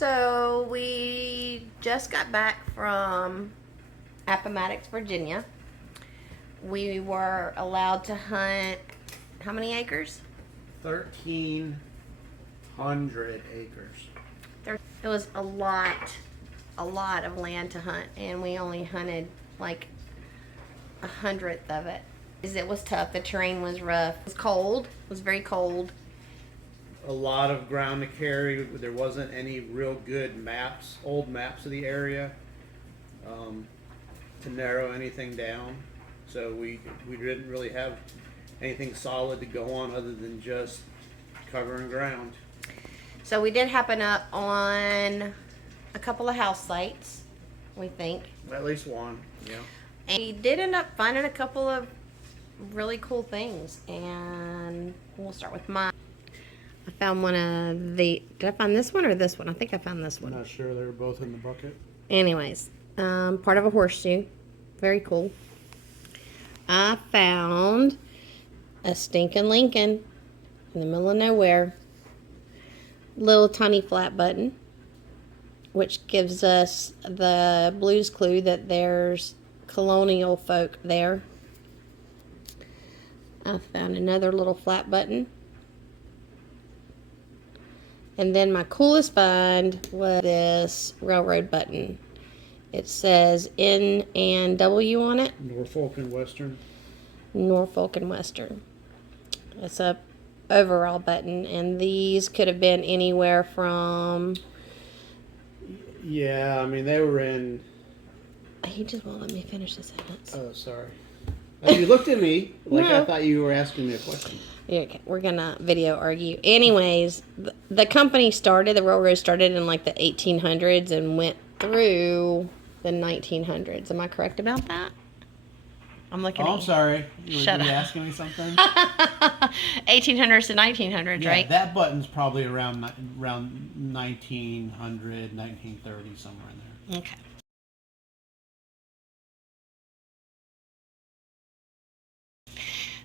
So we just got back from Appomattox, Virginia. We were allowed to hunt how many acres? 1,300 acres. It was a lot of land to hunt, and we only hunted like 100th of it. It was tough. The terrain was rough. It was cold. It was very cold. A lot of ground to carry. There wasn't any real good maps, old maps of the area, to narrow anything down. So we didn't really have anything solid to go on other than just covering ground. So we did happen up on a couple of house sites, we think. At least one, yeah. And we did end up finding a couple of really cool things, and we'll start with mine. I found one of the, did I find this one or this one? I think I found this one. I'm not sure, they were both in the bucket. Anyways, part of a horseshoe. Very cool. I found a stinking Lincoln in the middle of nowhere. Little tiny flat button, which gives us the blues clue that there's colonial folk there. I found another little flat button. And then my coolest find was this railroad button. It says N and W on it. Norfolk and Western. Norfolk and Western. It's a overall button, and these could have been anywhere from... Yeah, I mean, they were in... He just won't let me finish the sentence. Oh, sorry. You looked at me like No. I thought you were asking me a question. Okay, we're gonna video argue. Anyways, the company started, the railroad started in like the 1800s and went through the 1900s. Am I correct about that? I'm looking at I'm sorry. Shut were you up. asking me something? 1800s to 1900s, Yeah, right? that button's probably around 1900, 1930, somewhere in there. Okay.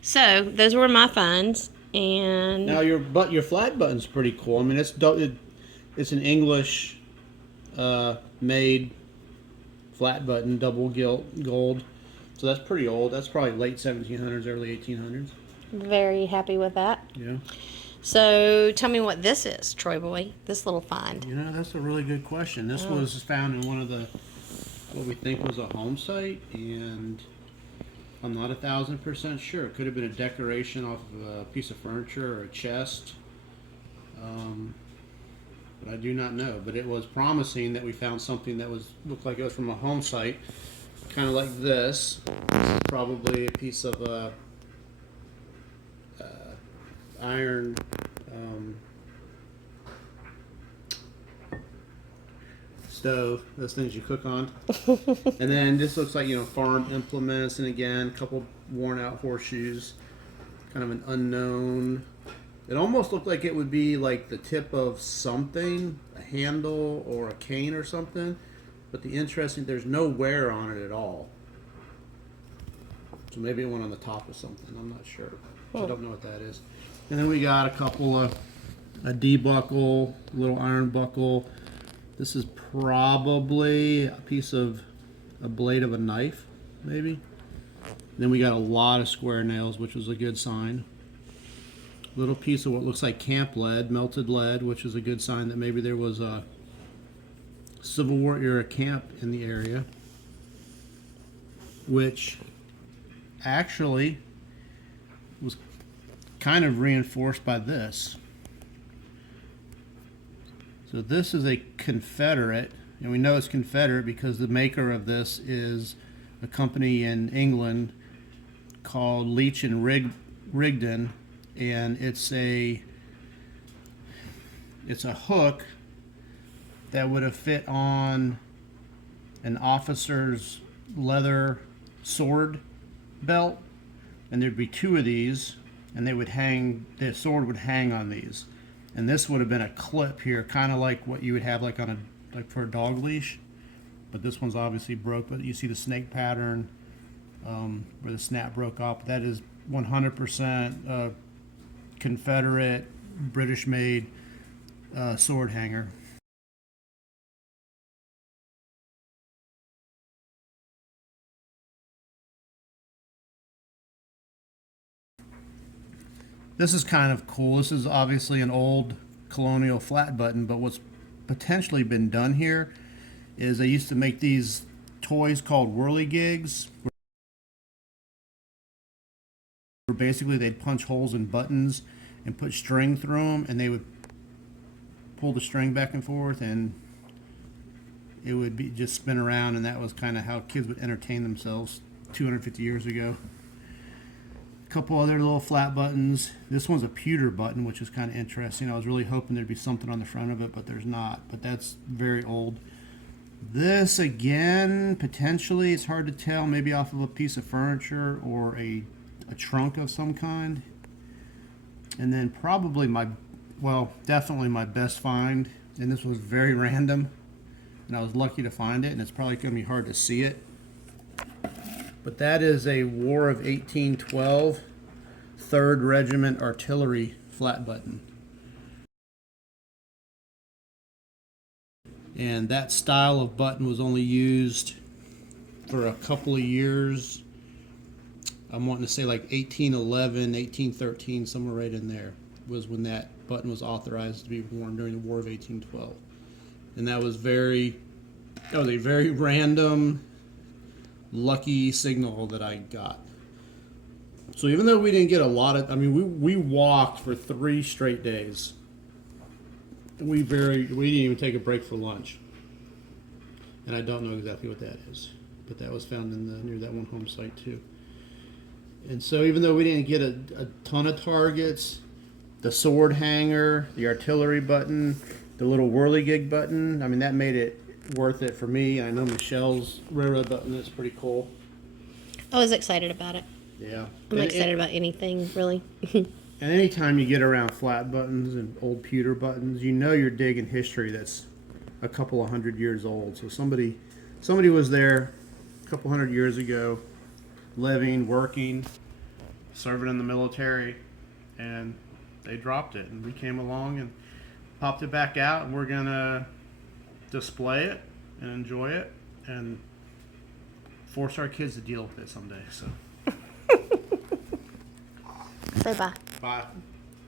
So those were my finds, and Now your flat button's pretty cool. I mean, it's an English made flat button, double gilt gold. So that's pretty old. That's probably late 1700s, early 1800s. very happy with that. Yeah. So tell me what this is, Troy Boy. This little find. You know, that's a really good question. This was found in one of the what we think was a home site, and I'm not 1,000% sure. It could have been a decoration off of a piece of furniture or a chest, but I do not know. But it was promising that we found something that looked like it was from a home site, kind of like this. This is probably a piece of iron. Stove, those things you cook on. And then this looks like, farm implements, and again, a couple worn out horseshoes, kind of an unknown. It almost looked like it would be like the tip of something, a handle or a cane or something, but there's no wear on it at all. So maybe it went on the top of something, I'm not sure. I don't know what that is. And then we got a couple of a D-buckle, little iron buckle. This is probably a blade of a knife, maybe. Then we got a lot of square nails, which was a good sign. Little piece of what looks like camp lead, melted lead, which is a good sign that maybe there was a Civil War era camp in the area, which actually was kind of reinforced by this. So this is a Confederate, and we know it's Confederate because the maker of this is a company in England called Leach and Rigdon, and it's a hook that would have fit on an officer's leather sword belt, and there'd be two of these, and the sword would hang on these. And this would have been a clip here, kind of like what you would have like for a dog leash. But this one's obviously broke, but you see the snake pattern where the snap broke off. That is 100% Confederate, British-made sword hanger. This is kind of cool. This is obviously an old colonial flat button, but what's potentially been done here is they used to make these toys called whirligigs, where basically they'd punch holes in buttons and put string through them, and they would pull the string back and forth, and it would be just spin around, and that was kind of how kids would entertain themselves 250 years ago. A couple other little flat buttons. This one's a pewter button, which is kind of interesting. I was really hoping there'd be something on the front of it, but there's not. But that's very old. This again, potentially, it's hard to tell. Maybe off of a piece of furniture or a trunk of some kind. And then probably definitely my best find. And this was very random. And I was lucky to find it. And it's probably going to be hard to see it. But that is a War of 1812 3rd Regiment artillery flat button. And that style of button was only used for a couple of years. I'm wanting to say like 1811, 1813, somewhere right in there was when that button was authorized to be worn during the War of 1812. And that was a very random, lucky signal that I got. So even though we didn't get a lot of, we walked for 3 straight days. We didn't even take a break for lunch. And I don't know exactly what that is, but that was found near that one home site too. And so even though we didn't get a ton of targets, the sword hanger, the artillery button, the little whirligig button, that made it worth it for me. I know Michelle's railroad button is pretty cool. I was excited about it. Yeah. I'm excited about anything, really. And anytime you get around flat buttons and old pewter buttons, you know you're digging history that's a couple of 100 years old. So somebody was there a couple 100 years ago, living, working, serving in the military, and they dropped it. And we came along and popped it back out, and we're going to display it and enjoy it and force our kids to deal with it someday. So Say bye. bye.